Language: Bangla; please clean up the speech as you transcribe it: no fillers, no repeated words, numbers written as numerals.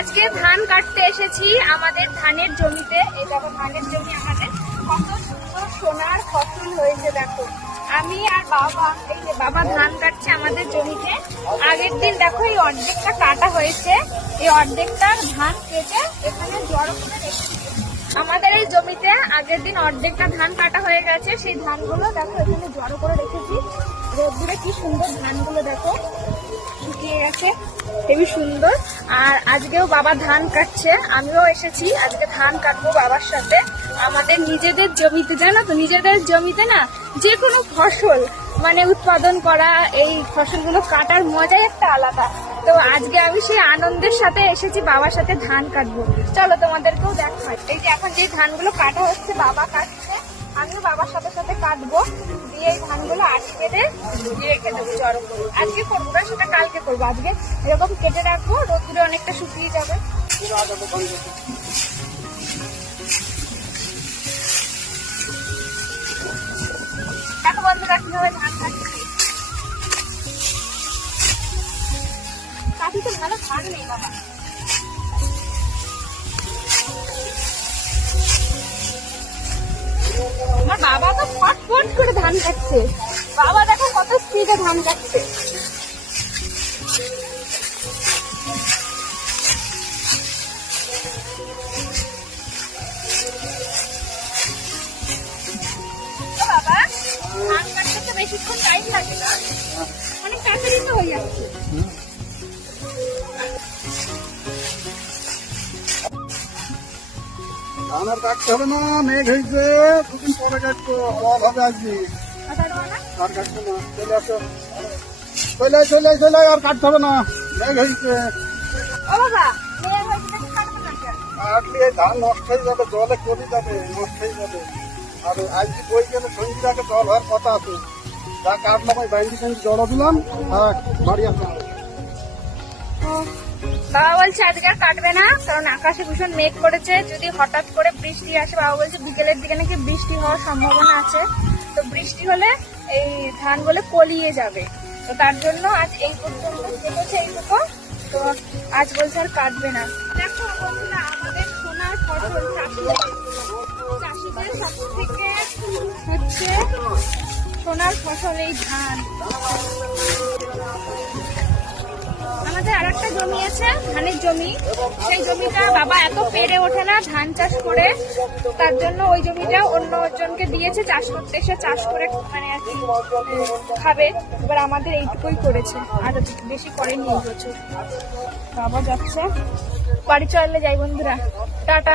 আজকে ধান কাটতে এসেছি আমাদের ধানের জমিতে। এই দেখো ধানের জমি আমাদের কত সুন্দর সোনার ফসল হয়েছে। দেখো আমি আর বাবা, এই যে বাবা ধান কাটছে আমাদের জমিতে। আগের দিন দেখো এই অর্ধেকটা কাটা হয়েছে, এই অর্ধেকটার ধান কেটে এখানে জড়ো করে রেখেছি। আমাদের এই জমিতে আগের দিন অর্ধেকটা ধান কাটা হয়ে গেছে, সেই ধানগুলো দেখো এখানে জড়ো করে রেখেছি। রোদ্দুরে কি সুন্দর ধানগুলো দেখো শুকিয়ে গেছে, হেবি সুন্দর। আর আজকেও বাবা ধান কাটছে, আমিও এসেছি আজকে ধান কাটবো বাবার সাথে। আমাদের নিজেদের জমিতে, জানো তো, নিজেদের জমিতে না যে কোনো ফসল মানে উৎপাদন করা, এই ফসলগুলো কাটার মজাই একটা আলাদা। তো আজকে আমি সেই আনন্দের সাথে এসেছি বাবার সাথে ধান কাটবো। চলো তোমাদেরকেও দেখাই। এই যে এখন যে ধানগুলো কাটা হচ্ছে বাবা কাটছে, আমিও বাবার সাথে সাথে কাটবো, দিয়ে এই ধানগুলো আটকে রেখে দেবো জড়ো করে। আজকে করবো না, সেটা কালকে করবো। আজকে এরকম কেটে রাখবো, রোদ্দুরে অনেকটা শুকিয়ে যাবে। দেখো বন্ধুরা কিভাবে ধান কাটছি। কাটি তো ভালো ধান নেই বাবা। আমার বাবা তো ফটফট করে ধান কাটছে। বাবা দেখো কত স্পিডে ধান কাটছে। বাবা ধান কাটতে তো বেশিক্ষণ টাইম লাগে না, অনেক তাড়াতাড়ি তো হয়ে যাচ্ছে। ধান আর কাটতে হবে না, মেঘ হয়েছে, দুদিন পরে কাটবো, জল হবে আজকে। আর কাটবো না, চলে আসো, চলে আর কাটতে হবে না, মেঘ হয়েছে। ও বাবা মেয়ে হয়েছে কাটবে না কেন? কাটলে ধান নষ্ট হয়ে যাবে, জলে চলে যাবে, নষ্ট হয়ে যাবে। আর আজকে বই গেলে সন্ধ্যে আগে জল হওয়ার কথা আছে। যা কাটলাম ওই বাইরে জড়ো দিলাম, আর বাড়ি আসলাম। বাবা বলছে আজকে আর কাটবে না, কারণ আকাশে ভীষণ মেঘ করেছে, যদি হঠাৎ করে বৃষ্টি আসে। বাবা বলছে বিকেলের দিকে নাকি বৃষ্টি হওয়ার সম্ভাবনা আছে, তো বৃষ্টি হলে এই ধানগুলো কলিয়ে যাবে। তো তার জন্য আজ এই পর্যন্ত কেটেছে এইটুকু, তো আজ বলছে আর কাটবে না। দেখো বন্ধুরা আমাদের সোনার ফসল চাষিদের সব থেকে হচ্ছে সোনার ফসল এই ধান। আমাদের আর একটা জমি আছে ধানের জমি, সেই জমিটা বাবা এত পেরে ওঠে না ধান চাষ করে, তার জন্য ওই জমিটা অন্য জনকে দিয়েছে চাষ করতে, এসে চাষ করে মানে আর কি খাবে। এবার আমাদের এইটুকুই করেছে, আর বেশি করেনি এই বছর। বাবা যাচ্ছে, বাড়ি চলে যাই বন্ধুরা, টাটা।